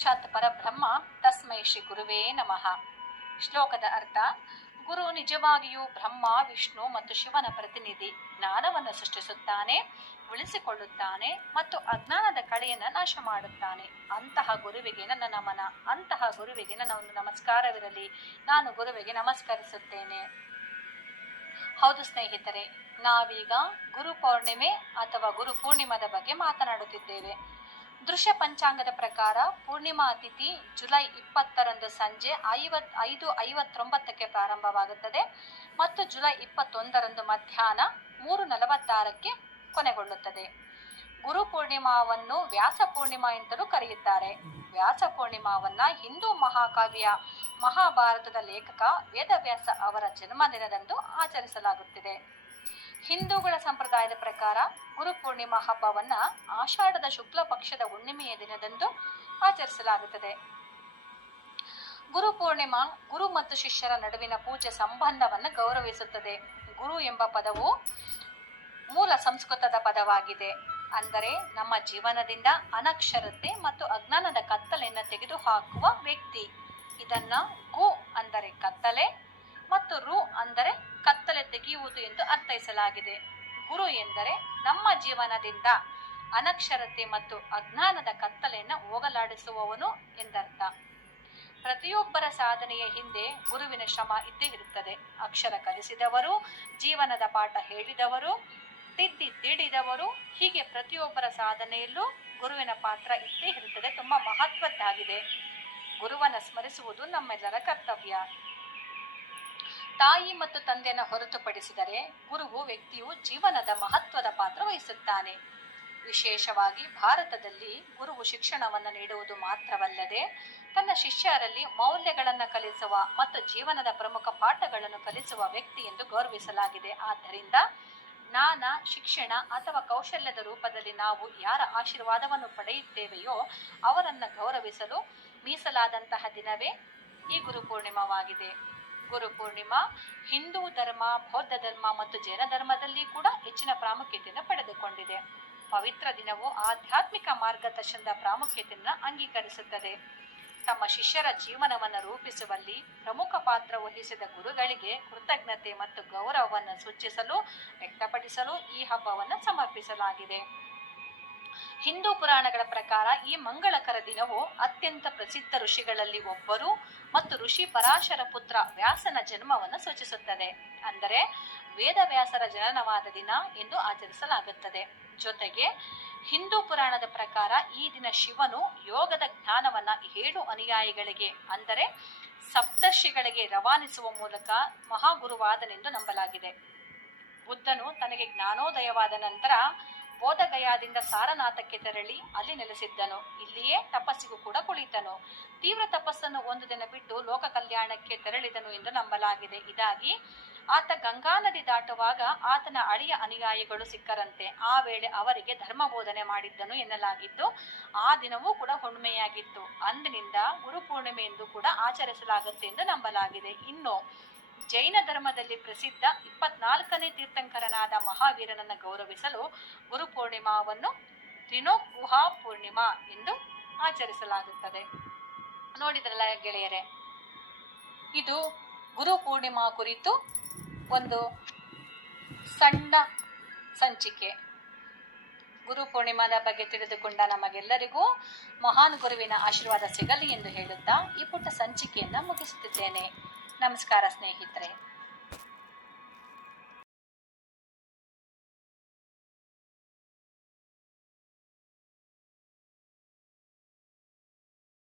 ಸಾಕ್ಷಾತ್ ಪರಬ್ರಹ್ಮ ತಸ್ಮೈ ಶ್ರೀ ಗುರುವೇ ನಮಃ. ಶ್ಲೋಕದ ಅರ್ಥ: ಗುರು ನಿಜವಾಗಿಯೂ ಬ್ರಹ್ಮ, ವಿಷ್ಣು ಮತ್ತು ಶಿವನ ಪ್ರತಿನಿಧಿ. ಜ್ಞಾನವನ್ನು ಸೃಷ್ಟಿಸುತ್ತಾನೆ, ಉಳಿಸಿಕೊಳ್ಳುತ್ತಾನೆ ಮತ್ತು ಅಜ್ಞಾನದ ಕಳೆಯನ್ನು ನಾಶ ಮಾಡುತ್ತಾನೆ. ಅಂತಹ ಗುರುವಿಗೆ ನನ್ನ ನಮನ, ಅಂತಹ ಗುರುವಿಗೆ ನನ್ನ ಒಂದು ನಮಸ್ಕಾರವಿರಲಿ. ನಾನು ಗುರುವಿಗೆ ನಮಸ್ಕರಿಸುತ್ತೇನೆ. ಹೌದು ಸ್ನೇಹಿತರೆ, ನಾವೀಗ ಗುರು ಪೌರ್ಣಿಮೆ ಅಥವಾ ಗುರು ಪೂರ್ಣಿಮಾದ ಬಗ್ಗೆ ಮಾತನಾಡುತ್ತಿದ್ದೇವೆ. ದೃಶ್ಯ ಪಂಚಾಂಗದ ಪ್ರಕಾರ ಪೂರ್ಣಿಮಾ ತಿಥಿ ಜುಲೈ 20ರಂದು ಸಂಜೆ 5:59ಕ್ಕೆ ಪ್ರಾರಂಭವಾಗುತ್ತದೆ ಮತ್ತು ಜುಲೈ 21ರಂದು ಮಧ್ಯಾಹ್ನ 3:46ಕ್ಕೆ ಕೊನೆಗೊಳ್ಳುತ್ತದೆ. ಗುರು ಪೂರ್ಣಿಮಾವನ್ನು ವ್ಯಾಸ ಪೂರ್ಣಿಮಾ ಎಂತಲೂ ಕರೆಯುತ್ತಾರೆ. ವ್ಯಾಸ ಪೂರ್ಣಿಮಾವನ್ನ ಹಿಂದೂ ಮಹಾಕಾವ್ಯ ಮಹಾಭಾರತದ ಲೇಖಕ ವೇದವ್ಯಾಸ ಅವರ ಜನ್ಮದಿನದಂದು ಆಚರಿಸಲಾಗುತ್ತಿದೆ. ಹಿಂದೂಗಳ ಸಂಪ್ರದಾಯದ ಪ್ರಕಾರ ಗುರು ಪೂರ್ಣಿಮಾ ಹಬ್ಬವನ್ನ ಆಷಾಢದ ಶುಕ್ಲ ಪಕ್ಷದ ಹುಣ್ಣಿಮೆಯ ದಿನದಂದು ಆಚರಿಸಲಾಗುತ್ತದೆ. ಗುರು ಪೂರ್ಣಿಮಾ ಗುರು ಮತ್ತು ಶಿಷ್ಯರ ನಡುವಿನ ಪೂಜೆ ಸಂಬಂಧವನ್ನು ಗೌರವಿಸುತ್ತದೆ. ಗುರು ಎಂಬ ಪದವು ಮೂಲ ಸಂಸ್ಕೃತದ ಪದವಾಗಿದೆ. ಅಂದರೆ ನಮ್ಮ ಜೀವನದಿಂದ ಅನಕ್ಷರತೆ ಮತ್ತು ಅಜ್ಞಾನದ ಕತ್ತಲೆಯನ್ನು ತೆಗೆದುಹಾಕುವ ವ್ಯಕ್ತಿ. ಇದನ್ನ ಗು ಅಂದರೆ ಕತ್ತಲೆ ಮತ್ತು ರು ಅಂದರೆ ಕತ್ತಲೆ ತೆಗೆಯುವುದು ಎಂದು ಅರ್ಥೈಸಲಾಗಿದೆ. ಗುರು ಎಂದರೆ ನಮ್ಮ ಜೀವನದಿಂದ ಅನಕ್ಷರತೆ ಮತ್ತು ಅಜ್ಞಾನದ ಕತ್ತಲೆಯನ್ನು ಹೋಗಲಾಡಿಸುವವನು ಎಂದರ್ಥ. ಪ್ರತಿಯೊಬ್ಬರ ಸಾಧನೆಯ ಹಿಂದೆ ಗುರುವಿನ ಶ್ರಮ ಇದ್ದೇ ಇರುತ್ತದೆ. ಅಕ್ಷರ ಕಲಿಸಿದವರು, ಜೀವನದ ಪಾಠ ಹೇಳಿದವರು, ತಿದ್ದಿ ತೀಡಿದವರು, ಹೀಗೆ ಪ್ರತಿಯೊಬ್ಬರ ಸಾಧನೆಯಲ್ಲೂ ಗುರುವಿನ ಪಾತ್ರ ಇದ್ದೇ ಇರುತ್ತದೆ. ತುಂಬಾ ಮಹತ್ವದ್ದಾಗಿದೆ. ಗುರುವನ್ನು ಸ್ಮರಿಸುವುದು ನಮ್ಮೆಲ್ಲರ ಕರ್ತವ್ಯ. ತಾಯಿ ಮತ್ತು ತಂದೆಯನ್ನು ಹೊರತುಪಡಿಸಿದರೆ ಗುರುವು ವ್ಯಕ್ತಿಯು ಜೀವನದ ಮಹತ್ವದ ಪಾತ್ರ ವಹಿಸುತ್ತಾನೆ. ವಿಶೇಷವಾಗಿ ಭಾರತದಲ್ಲಿ ಗುರುವು ಶಿಕ್ಷಣವನ್ನು ನೀಡುವುದು ಮಾತ್ರವಲ್ಲದೆ ತನ್ನ ಶಿಷ್ಯರಲ್ಲಿ ಮೌಲ್ಯಗಳನ್ನು ಕಲಿಸುವ ಮತ್ತು ಜೀವನದ ಪ್ರಮುಖ ಪಾಠಗಳನ್ನು ಕಲಿಸುವ ವ್ಯಕ್ತಿ ಎಂದು ಗೌರವಿಸಲಾಗಿದೆ. ಆದ್ದರಿಂದ ಜ್ಞಾನ, ಶಿಕ್ಷಣ ಅಥವಾ ಕೌಶಲ್ಯದ ರೂಪದಲ್ಲಿ ನಾವು ಯಾರ ಆಶೀರ್ವಾದವನ್ನು ಪಡೆಯುತ್ತೇವೆಯೋ ಅವರನ್ನು ಗೌರವಿಸಲು ಮೀಸಲಾದಂತಹ ದಿನವೇ ಈ ಗುರು ಪೂರ್ಣಿಮಾವಾಗಿದೆ. ಗುರು ಪೂರ್ಣಿಮಾ ಹಿಂದೂ ಧರ್ಮ, ಬೌದ್ಧ ಧರ್ಮ ಮತ್ತು ಜೈನ ಧರ್ಮದಲ್ಲಿ ಕೂಡ ಹೆಚ್ಚಿನ ಪ್ರಾಮುಖ್ಯತೆಯನ್ನು ಪಡೆದುಕೊಂಡಿದೆ. ಪವಿತ್ರ ದಿನವು ಆಧ್ಯಾತ್ಮಿಕ ಮಾರ್ಗದರ್ಶನದ ಪ್ರಾಮುಖ್ಯತೆಯನ್ನು ಅಂಗೀಕರಿಸುತ್ತದೆ. ತಮ್ಮ ಶಿಷ್ಯರ ಜೀವನವನ್ನು ರೂಪಿಸುವಲ್ಲಿ ಪ್ರಮುಖ ಪಾತ್ರ ವಹಿಸಿದ ಗುರುಗಳಿಗೆ ಕೃತಜ್ಞತೆ ಮತ್ತು ಗೌರವವನ್ನು ಸೂಚಿಸಲು ವ್ಯಕ್ತಪಡಿಸಲು ಈ ಹಬ್ಬವನ್ನು ಸಮರ್ಪಿಸಲಾಗಿದೆ. ಹಿಂದೂ ಪುರಾಣಗಳ ಪ್ರಕಾರ ಈ ಮಂಗಳಕರ ದಿನವು ಅತ್ಯಂತ ಪ್ರಸಿದ್ಧ ಋಷಿಗಳಲ್ಲಿ ಒಬ್ಬರು ಮತ್ತು ಋಷಿ ಪರಾಶರ ಪುತ್ರ ವ್ಯಾಸನ ಜನ್ಮವನ್ನು ಸೂಚಿಸುತ್ತದೆ. ಅಂದರೆ ವೇದವ್ಯಾಸರ ಜನನವಾದ ದಿನ ಎಂದು ಆಚರಿಸಲಾಗುತ್ತದೆ. ಜೊತೆಗೆ ಹಿಂದೂ ಪುರಾಣದ ಪ್ರಕಾರ ಈ ದಿನ ಶಿವನು ಯೋಗದ ಜ್ಞಾನವನ್ನ 7 ಅನುಯಾಯಿಗಳಿಗೆ ಅಂದರೆ ಸಪ್ತರ್ಷಿಗಳಿಗೆ ರವಾನಿಸುವ ಮೂಲಕ ಮಹಾಗುರುವಾದನೆಂದು ನಂಬಲಾಗಿದೆ. ಬುದ್ಧನು ತನಗೆ ಜ್ಞಾನೋದಯವಾದ ನಂತರ ಬೋಧಗಯಾದಿಂದ ಸಾರನಾಥಕ್ಕೆ ತೆರಳಿ ಅಲ್ಲಿ ನೆಲೆಸಿದ್ದನು. ಇಲ್ಲಿಯೇ ತಪಸ್ಸಿಗೂ ಕೂಡ ಕುಳಿತನು. ತೀವ್ರ ತಪಸ್ಸನ್ನು ಒಂದು ದಿನ ಬಿಟ್ಟು ಲೋಕ ಕಲ್ಯಾಣಕ್ಕೆ ತೆರಳಿದನು ಎಂದು ನಂಬಲಾಗಿದೆ. ಇದಾಗಿ ಆತ ಗಂಗಾ ನದಿ ದಾಟುವಾಗ ಆತನ ಅಳಿಯ ಅನುಯಾಯಿಗಳು ಸಿಕ್ಕರಂತೆ. ಆ ವೇಳೆ ಅವರಿಗೆ ಧರ್ಮ ಬೋಧನೆ ಮಾಡಿದ್ದನು ಎನ್ನಲಾಗಿದ್ದು ಆ ದಿನವೂ ಕೂಡ ಹುಣ್ಣಿಮೆಯಾಗಿತ್ತು. ಅಂದಿನಿಂದ ಗುರು ಪೂರ್ಣಿಮೆ ಎಂದು ಕೂಡ ಆಚರಿಸಲಾಗುತ್ತೆ ಎಂದು ನಂಬಲಾಗಿದೆ. ಇನ್ನು ಜೈನ ಧರ್ಮದಲ್ಲಿ ಪ್ರಸಿದ್ಧ 24ನೇ ತೀರ್ಥಂಕರನಾದ ಮಹಾವೀರನನ್ನು ಗೌರವಿಸಲು ಗುರು ಪೂರ್ಣಿಮಾವನ್ನು ತ್ರಿನೋಗುಹಾ ಪೂರ್ಣಿಮಾ ಎಂದು ಆಚರಿಸಲಾಗುತ್ತದೆ. ನೋಡಿದ್ರಲ್ಲ ಗೆಳೆಯರೆ, ಇದು ಗುರು ಪೂರ್ಣಿಮಾ ಕುರಿತು ಒಂದು ಸಣ್ಣ ಸಂಚಿಕೆ. ಗುರು ಪೂರ್ಣಿಮಾದ ಬಗ್ಗೆ ತಿಳಿದುಕೊಂಡ ನಮಗೆಲ್ಲರಿಗೂ ಮಹಾನ್ ಗುರುವಿನ ಆಶೀರ್ವಾದ ಸಿಗಲಿ ಎಂದು ಹೇಳುತ್ತಾ ಈ ಪುಟ್ಟ ಸಂಚಿಕೆಯನ್ನು ಮುಗಿಸುತ್ತಿದ್ದೇನೆ. ನಮಸ್ಕಾರ ಸ್ನೇಹಿತರೆ.